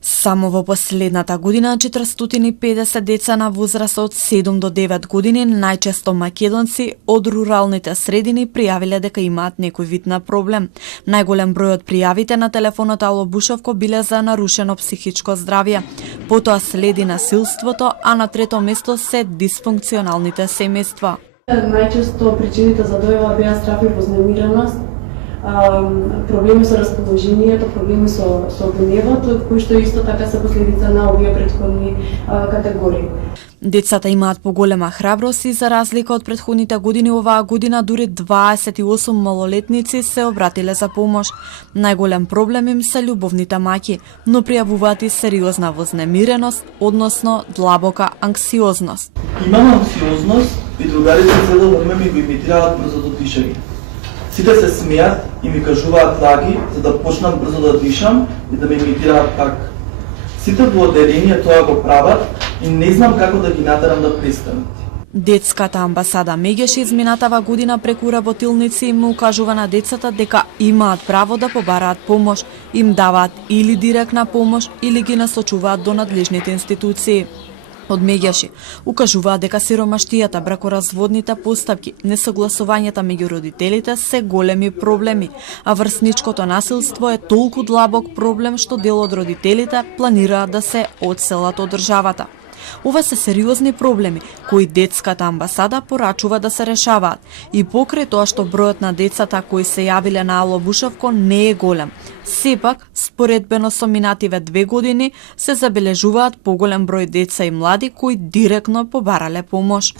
Само во последната година 450 деца на возраст од 7 до 9 години, најчесто македонци од руралните средини, пријавиле дека имаат некој вид на проблем. Најголем број од пријавите на телефонот Ало Бушовко биле за нарушено психичко здравје. Потоа следи насилството, а на трето место се дисфункционалните семејства. Најчесто причините за дојава беа страф и вознемиреност, проблеми со расположението, проблеми со гневот, кои што исто така се последица на овие претходни категории. Децата имаат поголема храброст и за разлика од претходните години, оваа година дури 28 малолетници се обратиле за помош. Најголем проблем им се љубовните маки, но пријавуваат и сериозна вознемиреност, односно длабока анксиозност. Имам анксиозност и другарите цело време ми го имитираат брзото дишење. Сите се смеат и ми кажуваат лаги за да почнам брзо да дишам и да ме имитираат пак. Сите во одделение тоа го прават и не знам како да ги натерам да престанат. Детската амбасада Мегеш изминатава година преку работилници им укажува на децата дека имаат право да побараат помош, им даваат или директна помош или ги насочуваат до надлежните институции. Од Мегеши укажуваат дека сиромаштијата, бракоразводните постапки, несогласувањата меѓу родителите се големи проблеми, а врсничкото насилство е толку длабок проблем што дел од родителите планираат да се одселат од државата. Ова се сериозни проблеми кои детската амбасада порачува да се решаваат и покрај тоа што бројот на децата кои се јавиле на Ало Бушовко не е голем. Сепак, споредбено со минативе 2 години, се забележуваат поголем број деца и млади кои директно побарале помош.